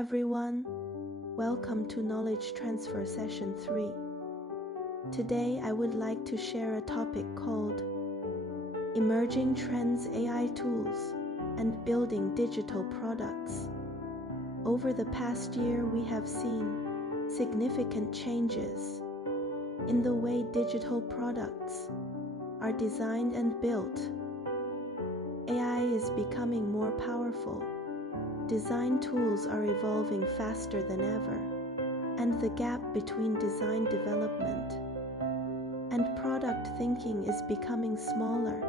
everyone, welcome to Knowledge Transfer Session 3. Today I would like to share a topic called Emerging Trends, AI Tools, and Building Digital Products. Over the past year we have seen significant changes in the way digital products are designed and built. AI is becoming more powerful. Design tools are evolving faster than ever, and the gap between design development and product thinking is becoming smaller.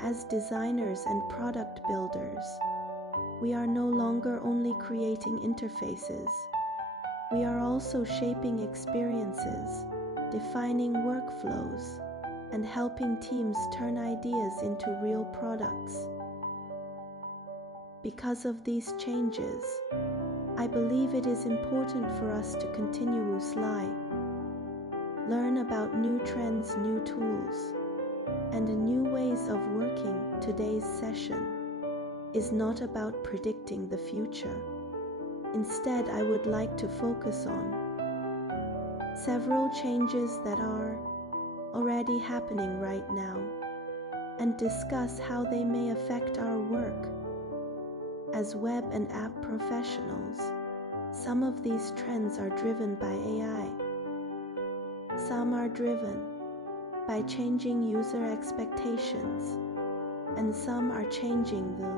As designers and product builders, we are no longer only creating interfaces. We are also shaping experiences, defining workflows, and helping teams turn ideas into real products. Because of these changes, I believe it is important for us to continuously learn about new trends, new tools, and new ways of working. Today's session is not about predicting the future. Instead, I would like to focus on several changes that are already happening right now and discuss how they may affect our work. As web and app professionals, some of these trends are driven by AI. Some are driven by changing user expectations, and some are changing the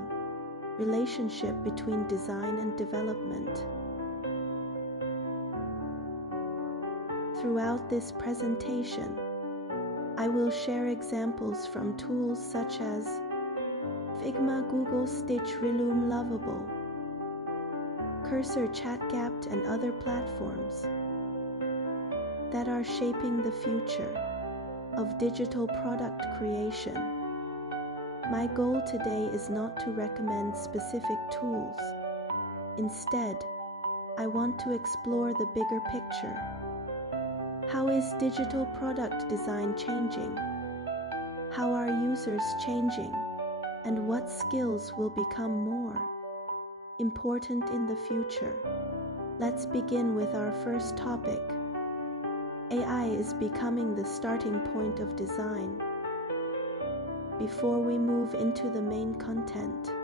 relationship between design and development. Throughout this presentation, I will share examples from tools such as Figma, Google Stitch, Relume, Lovable, Cursor, ChatGapt, and other platforms that are shaping the future of digital product creation. My goal today is not to recommend specific tools. Instead, I want to explore the bigger picture. How is digital product design changing? How are users changing? And what skills will become more important in the future? Let's begin with our first topic. AI is becoming the starting point of design. Before we move into the main content,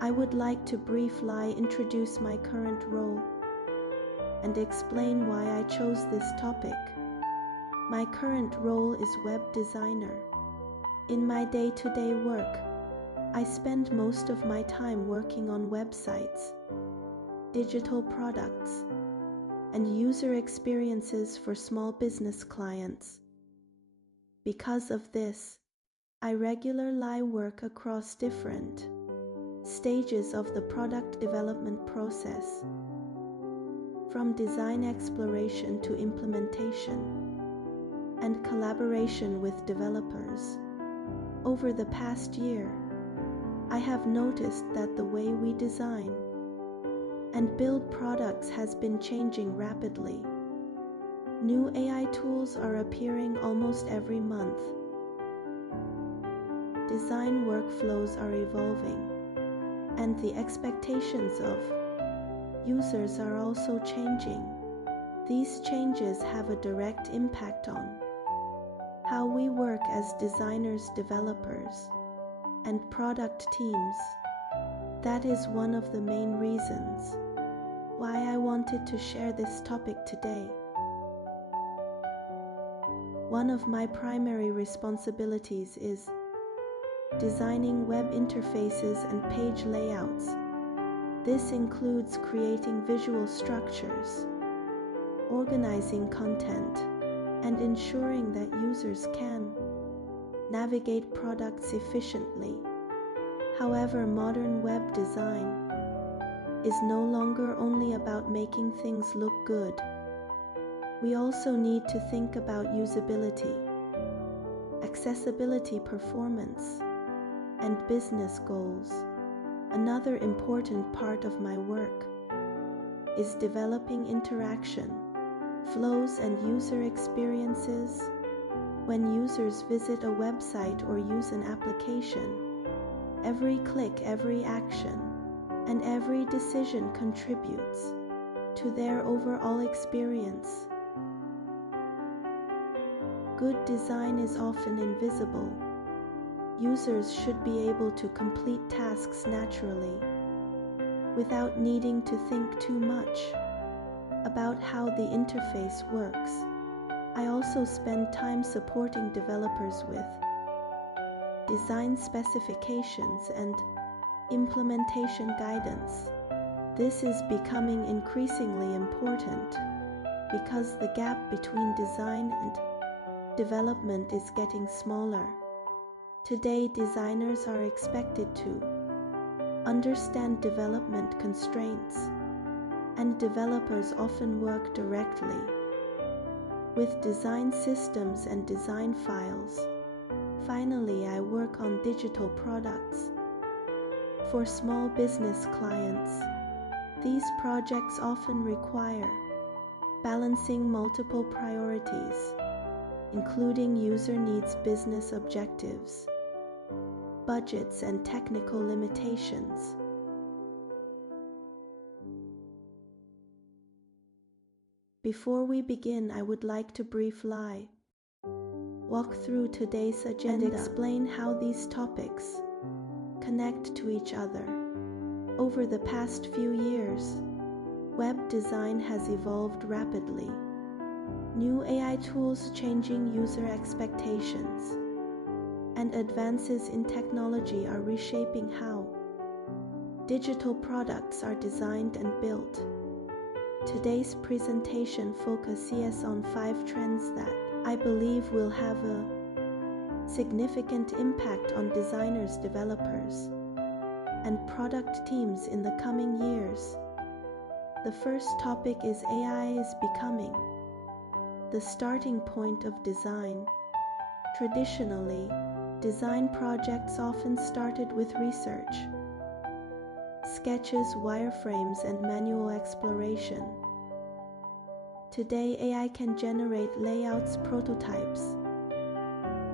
I would like to briefly introduce my current role and explain why I chose this topic. My current role is web designer. In my day-to-day work, I spend most of my time working on websites, digital products, and user experiences for small business clients. Because of this, I regularly work across different stages of the product development process, from design exploration to implementation and collaboration with developers. Over the past year, I have noticed that the way we design and build products has been changing rapidly. New AI tools are appearing almost every month. Design workflows are evolving, and the expectations of users are also changing. These changes have a direct impact on how we work as designers, developers, and product teams. That is one of the main reasons why I wanted to share this topic today. One of my primary responsibilities is designing web interfaces and page layouts. This includes creating visual structures, organizing content, and ensuring that users can navigate products efficiently. However, modern web design is no longer only about making things look good. We also need to think about usability, accessibility, performance, and business goals. Another important part of my work is developing interaction flows and user experiences. When users visit a website or use an application, every click, every action, and every decision contributes to their overall experience. Good design is often invisible. Users should be able to complete tasks naturally, without needing to think too much about how the interface works. I also spend time supporting developers with design specifications and implementation guidance. This is becoming increasingly important because the gap between design and development is getting smaller. Today, designers are expected to understand development constraints, and developers often work directly with design systems and design files. Finally, I work on digital products for small business clients. These projects often require balancing multiple priorities, including user needs, business objectives, budgets, and technical limitations. Before we begin, I would like to briefly walk through today's agenda and explain how these topics connect to each other. Over the past few years, web design has evolved rapidly. New AI tools changing user expectations, and advances in technology are reshaping how digital products are designed and built. Today's presentation focuses on 5 trends that I believe will have a significant impact on designers, developers, and product teams in the coming years. The first topic is AI is becoming the starting point of design. Traditionally, design projects often started with research, sketches, wireframes, and manual exploration. Today, AI can generate layouts, prototypes,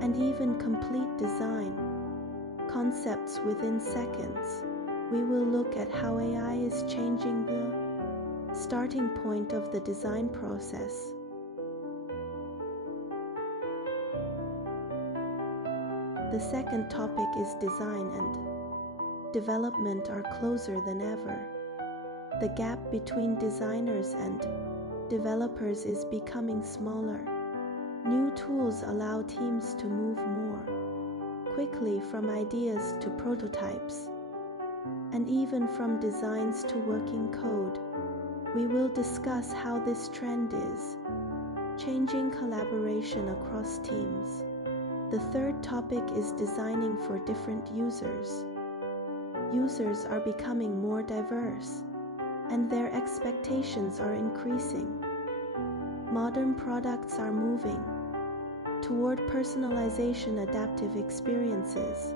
and even complete design concepts within seconds. We will look at how AI is changing the starting point of the design process. The second topic is design and development are closer than ever. The gap between designers and developers is becoming smaller. New tools allow teams to move more quickly from ideas to prototypes, and even from designs to working code. We will discuss how this trend is changing collaboration across teams. The third topic is designing for different users. Users are becoming more diverse, and their expectations are increasing. Modern products are moving toward personalization, adaptive experiences,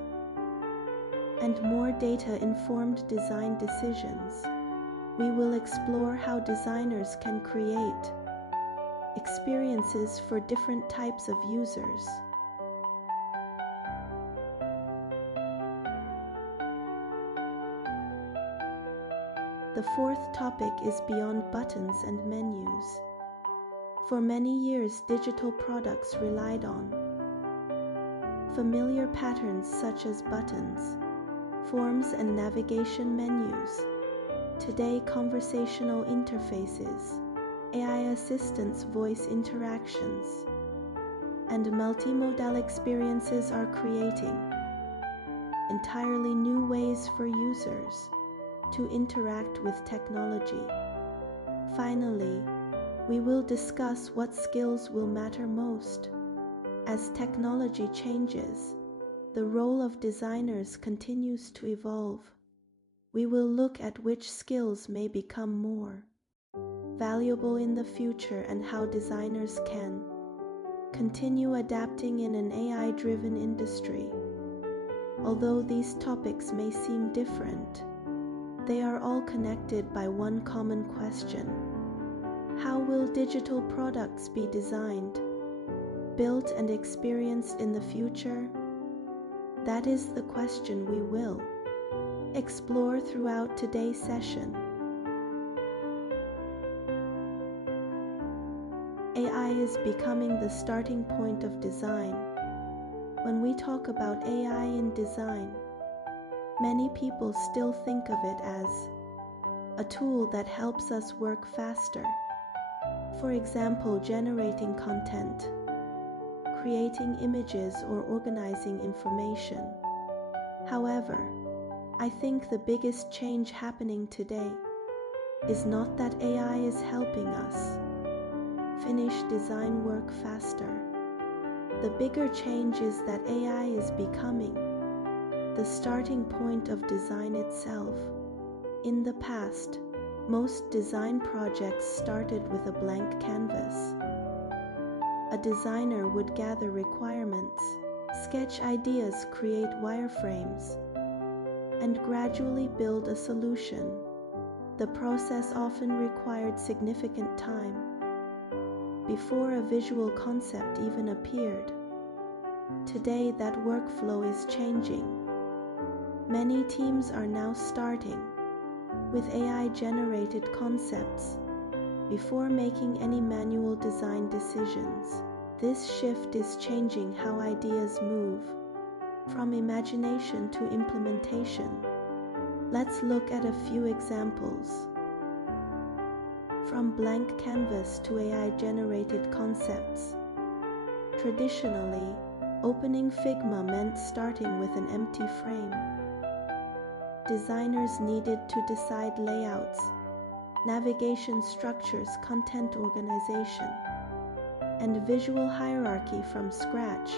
and more data-informed design decisions. We will explore how designers can create experiences for different types of users. The fourth topic is beyond buttons and menus. For many years, digital products relied on familiar patterns such as buttons, forms, and navigation menus. Today, conversational interfaces, AI assistants, voice interactions, and multimodal experiences are creating entirely new ways for users to interact with technology. Finally, we will discuss what skills will matter most. As technology changes, the role of designers continues to evolve. We will look at which skills may become more valuable in the future and how designers can continue adapting in an AI-driven industry. Although these topics may seem different, they are all connected by one common question: how will digital products be designed, built, and experienced in the future? That is the question we will Explore throughout today's session. AI is becoming the starting point of design. When we talk about AI in design, many people still think of it as a tool that helps us work faster. For example, generating content, creating images, or organizing information. However, I think the biggest change happening today is not that AI is helping us finish design work faster. The bigger change is that AI is becoming the starting point of design itself. In the past, most design projects started with a blank canvas. A designer would gather requirements, sketch ideas, create wireframes, and gradually build a solution. The process often required significant time before a visual concept even appeared. Today, that workflow is changing. Many teams are now starting with AI-generated concepts before making any manual design decisions. This shift is changing how ideas move from imagination to implementation. Let's look at a few examples. From blank canvas to AI-generated concepts. Traditionally, opening Figma meant starting with an empty frame. Designers needed to decide layouts, navigation structures, content organization, and visual hierarchy from scratch.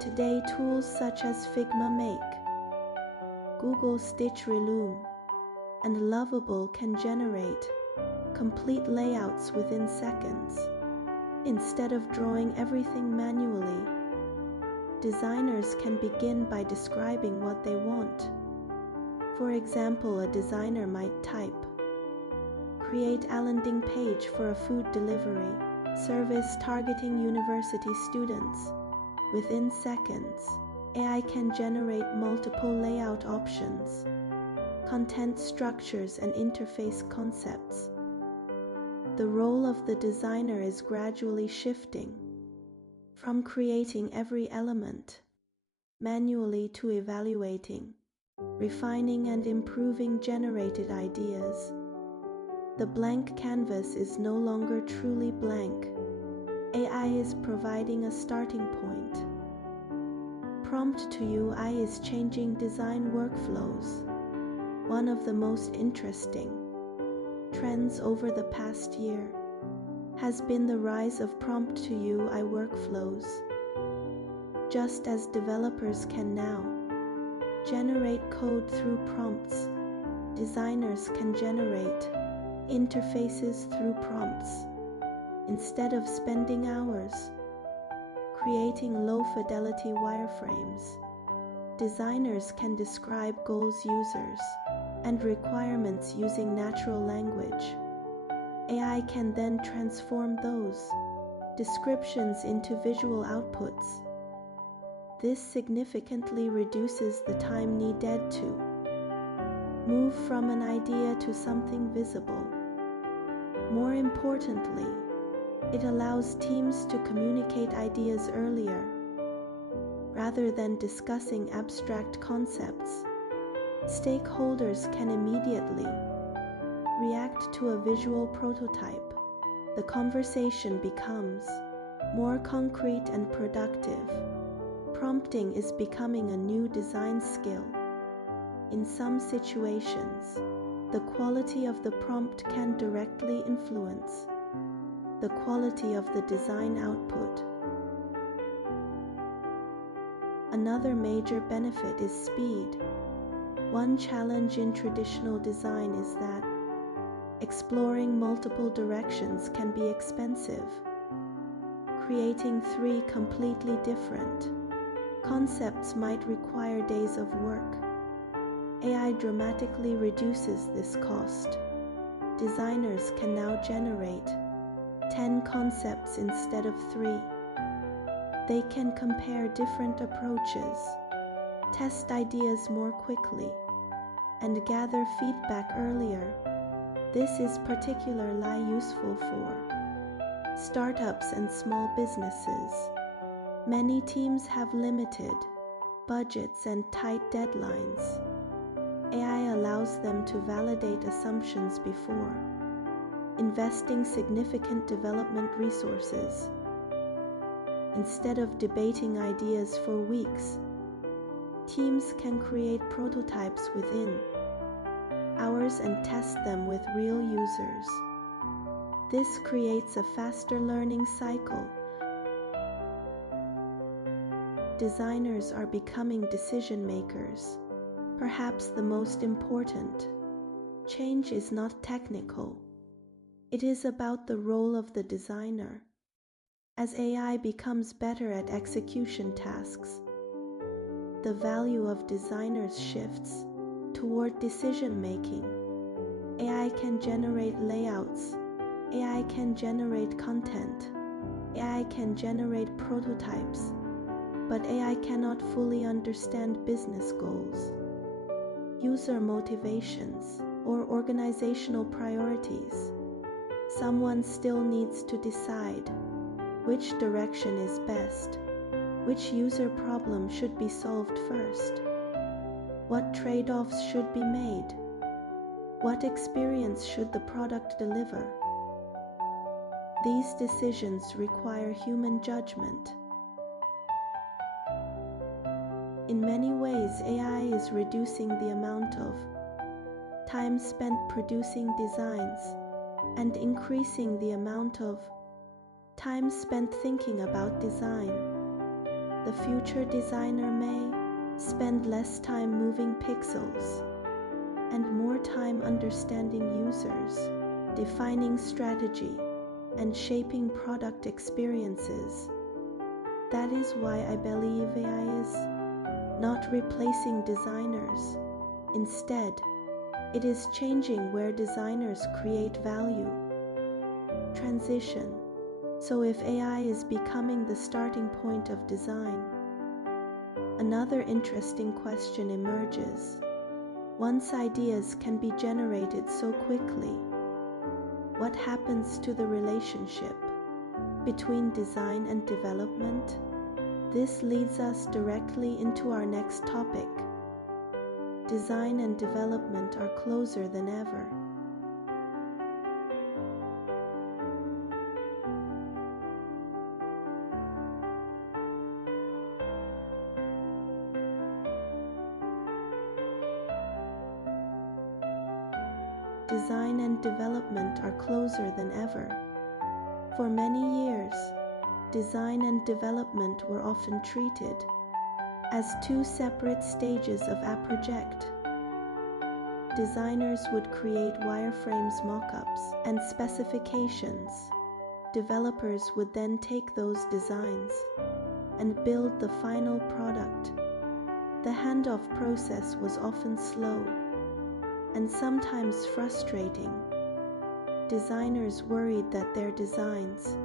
Today, tools such as Figma Make, Google Stitch Relume, and Lovable can generate complete layouts within seconds. Instead of drawing everything manually, designers can begin by describing what they want. For example, a designer might type, "Create a landing page for a food delivery service targeting university students." Within seconds, AI can generate multiple layout options, content structures, and interface concepts. The role of the designer is gradually shifting from creating every element manually to evaluating, refining, and improving generated ideas. The blank canvas is no longer truly blank. AI is providing a starting point. Prompt to UI is changing design workflows. One of the most interesting trends over the past year has been the rise of prompt to UI workflows. Just as developers can now generate code through prompts, designers can generate interfaces through prompts. Instead of spending hours creating low-fidelity wireframes, designers can describe goals, users, and requirements using natural language. AI can then transform those descriptions into visual outputs. This significantly reduces the time needed to move from an idea to something visible. More importantly, it allows teams to communicate ideas earlier. Rather than discussing abstract concepts, stakeholders can immediately react to a visual prototype. The conversation becomes more concrete and productive. Prompting is becoming a new design skill. In some situations, the quality of the prompt can directly influence the quality of the design output. Another major benefit is speed. One challenge in traditional design is that exploring multiple directions can be expensive. Creating 3 completely different concepts might require days of work. AI dramatically reduces this cost. Designers can now generate 10 concepts instead of 3. They can compare different approaches, test ideas more quickly, and gather feedback earlier. This is particularly useful for startups and small businesses. Many teams have limited budgets and tight deadlines. AI allows them to validate assumptions before investing significant development resources. Instead of debating ideas for weeks, teams can create prototypes within hours and test them with real users. This creates a faster learning cycle. Designers are becoming decision makers. Perhaps the most important change is not technical. It is about the role of the designer. As AI becomes better at execution tasks, the value of designers shifts toward decision making. AI can generate layouts, AI can generate content, AI can generate prototypes, but AI cannot fully understand business goals, user motivations, or organizational priorities. Someone still needs to decide which direction is best, which user problem should be solved first, what trade-offs should be made, what experience should the product deliver. These decisions require human judgment. In many ways, AI is reducing the amount of time spent producing designs and increasing the amount of time spent thinking about design. The future designer may spend less time moving pixels and more time understanding users, defining strategy, and shaping product experiences. That is why I believe AI is not replacing designers. Instead, it is changing where designers create value. Transition. So if AI is becoming the starting point of design, another interesting question emerges. Once ideas can be generated so quickly, what happens to the relationship between design and development? This leads us directly into our next topic. Design and development are closer than ever. Design and development are closer than ever. For many years, design and development were often treated as two separate stages of a project. Designers would create wireframes, mock-ups, and specifications. Developers would then take those designs and build the final product. The handoff process was often slow and sometimes frustrating. Designers worried that their designs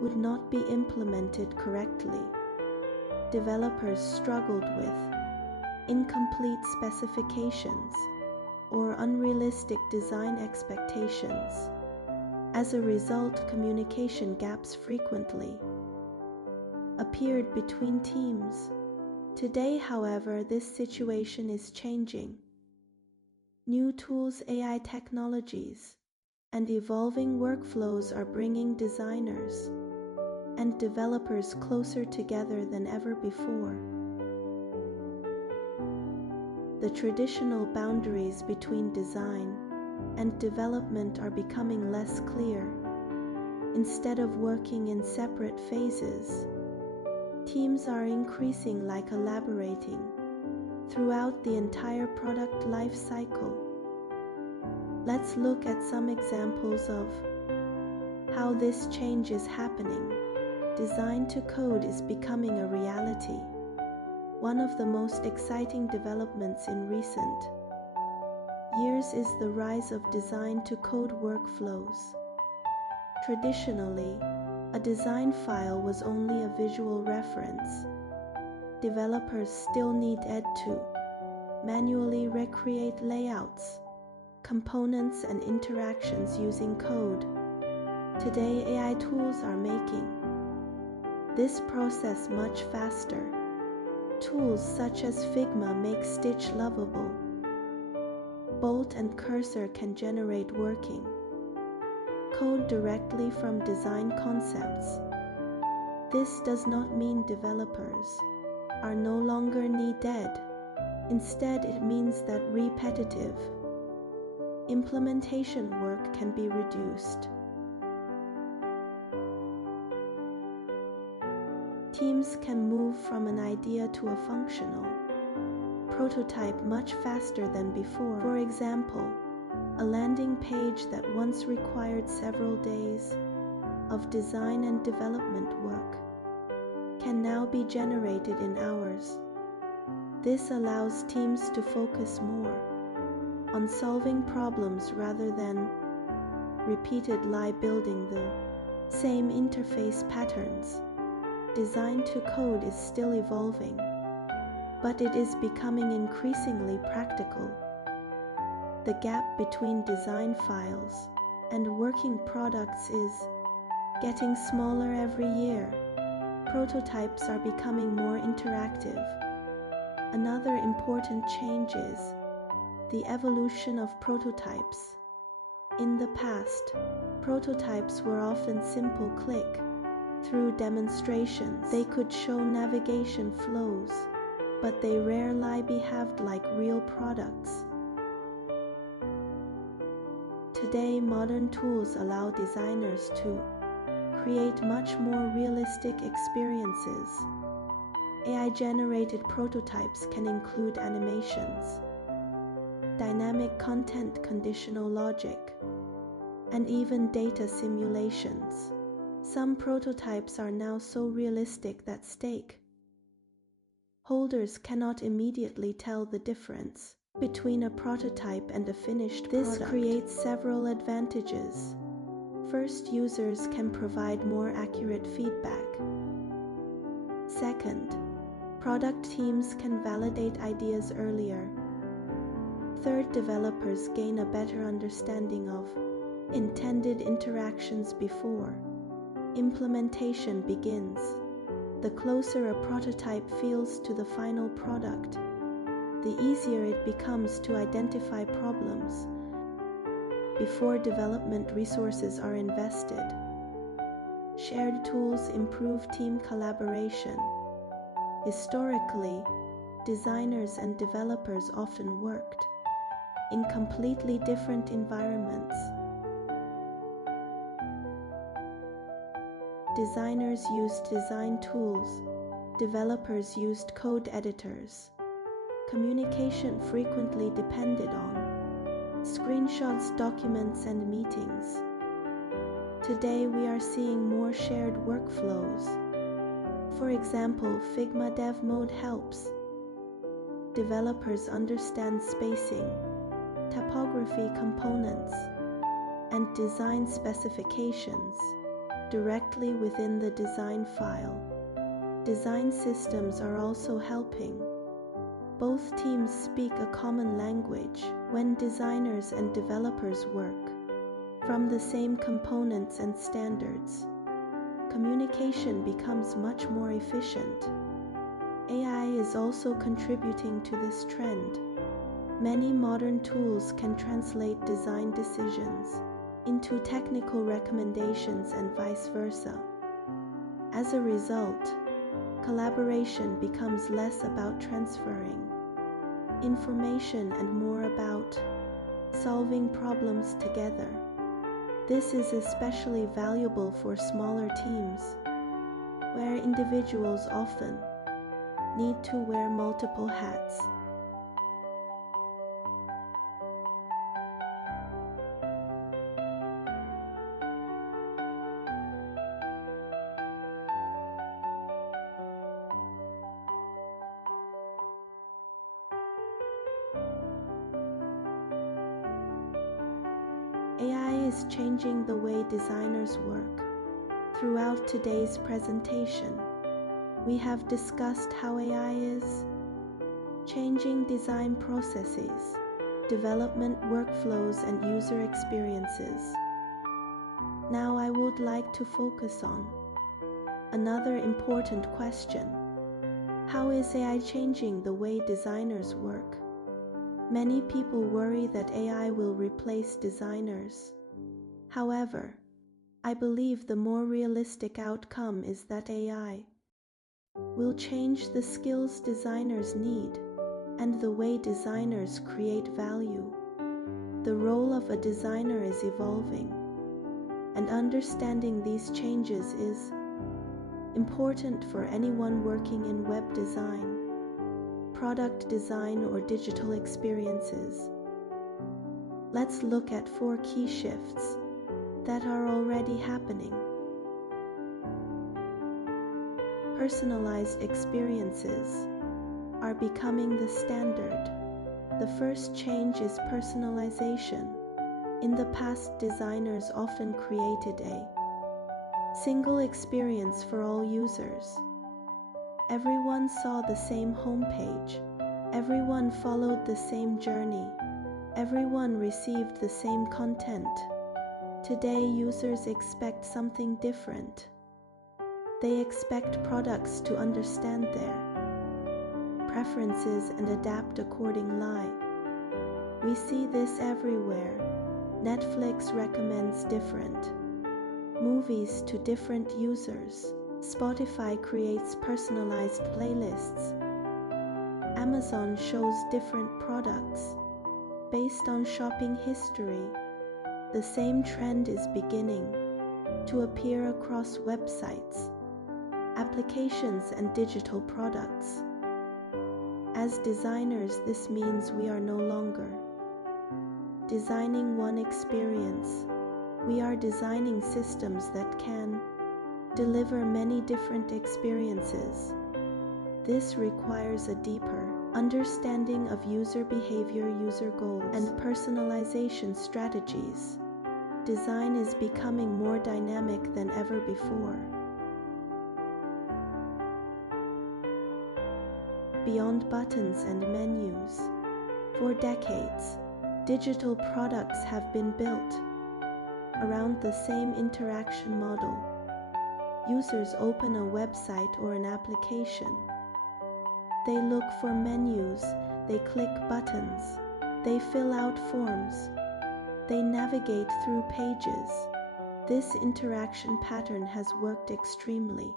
would not be implemented correctly. Developers struggled with incomplete specifications or unrealistic design expectations. As a result, communication gaps frequently appeared between teams. Today, however, this situation is changing. New tools, AI technologies, and evolving workflows are bringing designers and developers closer together than ever before. The traditional boundaries between design and development are becoming less clear. Instead of working in separate phases, teams are increasingly collaborating throughout the entire product life cycle. Let's look at some examples of how this change is happening. Design to code is becoming a reality. One of the most exciting developments in recent years is the rise of design to code workflows. Traditionally, a design file was only a visual reference. Developers still need to manually recreate layouts, components, and interactions using code. Today, AI tools are making this process much faster. Tools such as Figma make Stitch lovable. Bolt and Cursor can generate working code directly from design concepts. This does not mean developers are no longer needed. Instead, it means that repetitive implementation work can be reduced. Teams can move from an idea to a functional prototype much faster than before. For example, a landing page that once required several days of design and development work can now be generated in hours. This allows teams to focus more on solving problems rather than repeatedly building the same interface patterns. Design to code is still evolving, but it is becoming increasingly practical. The gap between design files and working products is getting smaller every year. Prototypes are becoming more interactive. Another important change is the evolution of prototypes. In the past, prototypes were often simple click-through demonstrations. They could show navigation flows, but they rarely behaved like real products. Today, modern tools allow designers to create much more realistic experiences. AI-generated prototypes can include animations, dynamic content, conditional logic, and even data simulations. Some prototypes are now so realistic that stakeholders cannot immediately tell the difference between a prototype and a finished product. This creates several advantages. First, users can provide more accurate feedback. Second, product teams can validate ideas earlier. Third, developers gain a better understanding of intended interactions before implementation begins. The closer a prototype feels to the final product, the easier it becomes to identify problems before development resources are invested. Shared tools improve team collaboration. Historically, designers and developers often worked in completely different environments. Designers used design tools, developers used code editors. Communication frequently depended on screenshots, documents, and meetings. Today, we are seeing more shared workflows. For example, Figma Dev Mode helps developers understand spacing, typography, components, and design specifications directly within the design file. Design systems are also helping both teams speak a common language. When designers and developers work from the same components and standards, communication becomes much more efficient. AI is also contributing to this trend. Many modern tools can translate design decisions into technical recommendations and vice versa. As a result, collaboration becomes less about transferring information and more about solving problems together. This is especially valuable for smaller teams, where individuals often need to wear multiple hats. AI is changing the way designers work. Throughout today's presentation, we have discussed how AI is changing design processes, development workflows, and user experiences. Now I would like to focus on another important question. How is AI changing the way designers work? Many people worry that AI will replace designers. However, I believe the more realistic outcome is that AI will change the skills designers need and the way designers create value. The role of a designer is evolving, and understanding these changes is important for anyone working in web design, product design, or digital experiences. Let's look at 4 key shifts that are already happening. Personalized experiences are becoming the standard. The first change is personalization. In the past, designers often created a single experience for all users. Everyone saw the same homepage. Everyone followed the same journey. Everyone received the same content. Today, users expect something different. They expect products to understand their preferences and adapt accordingly. We see this everywhere. Netflix recommends different movies to different users. Spotify creates personalized playlists. Amazon shows different products based on shopping history. The same trend is beginning to appear across websites, applications, and digital products. As designers, this means we are no longer designing one experience. We are designing systems that can deliver many different experiences. This requires a deeper understanding of user behavior, user goals, and personalization strategies. Design is becoming more dynamic than ever before. Beyond buttons and menus, for decades, digital products have been built around the same interaction model. Users open a website or an application. They look for menus, they click buttons, they fill out forms, they navigate through pages. This interaction pattern has worked extremely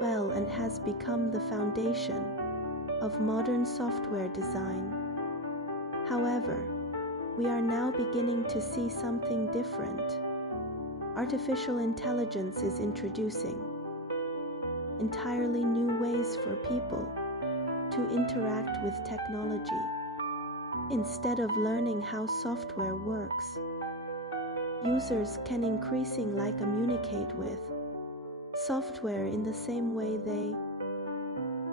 well and has become the foundation of modern software design. However, we are now beginning to see something different. Artificial intelligence is introducing entirely new ways for people to interact with technology. Instead of learning how software works, users can increasingly communicate with software in the same way they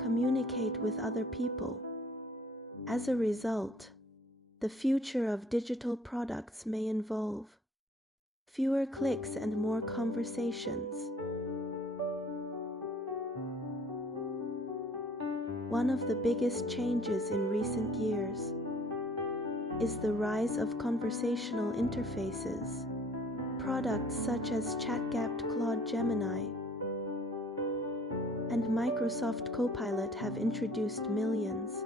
communicate with other people. As a result, the future of digital products may involve fewer clicks and more conversations. One of the biggest changes in recent years is the rise of conversational interfaces. Products such as ChatGPT, Claude, Gemini, and Microsoft Copilot have introduced millions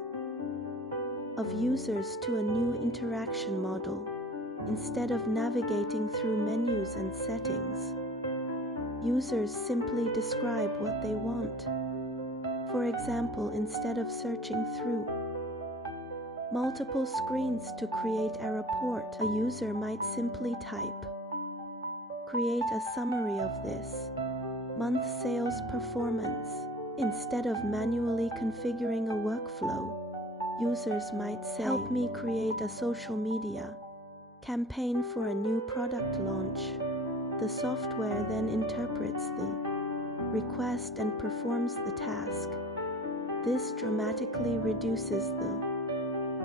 of users to a new interaction model. Instead of navigating through menus and settings, users simply describe what they want. For example, instead of searching through multiple screens to create a report, a user might simply type, "Create a summary of this month's sales performance." Instead of manually configuring a workflow, users might say, "Help me create a social media campaign for a new product launch." The software then interprets the request and performs the task. This dramatically reduces the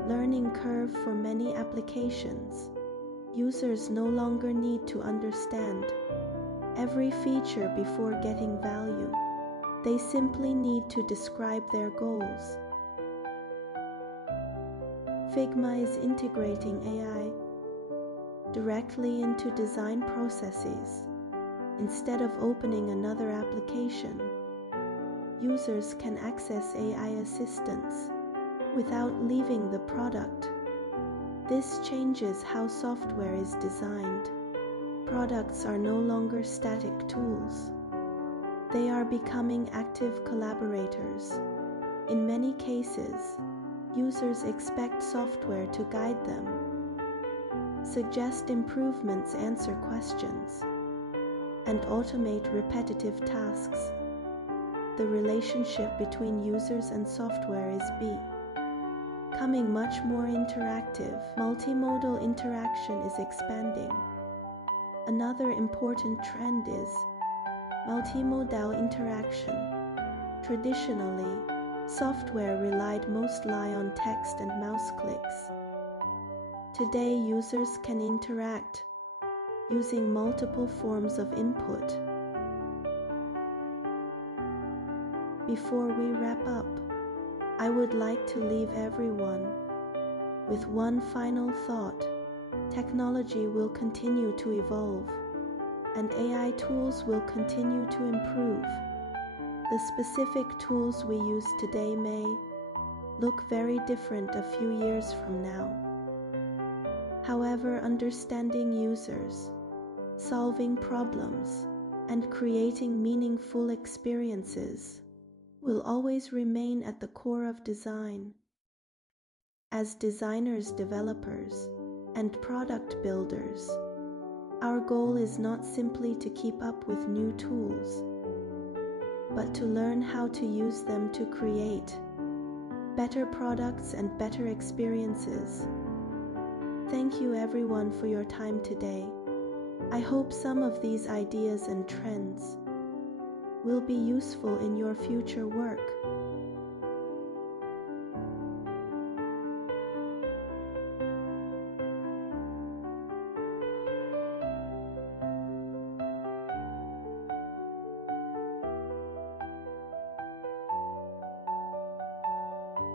learning curve for many applications. Users no longer need to understand every feature before getting value. They simply need to describe their goals. Figma is integrating AI directly into design processes. Instead of opening another application, users can access AI assistance without leaving the product. This changes how software is designed. Products are no longer static tools. They are becoming active collaborators. In many cases, users expect software to guide them, suggest improvements, answer questions, and automate repetitive tasks. The relationship between users and software is becoming much more interactive. Multimodal interaction is expanding. Another important trend is multimodal interaction. Traditionally, software relied mostly on text and mouse clicks. Today, users can interact using multiple forms of input. Before we wrap up, I would like to leave everyone with one final thought. Technology will continue to evolve, and AI tools will continue to improve. The specific tools we use today may look very different a few years from now. However, understanding users, solving problems, and creating meaningful experiences will always remain at the core of design. As designers, developers, and product builders, our goal is not simply to keep up with new tools, but to learn how to use them to create better products and better experiences. Thank you everyone for your time today. I hope some of these ideas and trends will be useful in your future work.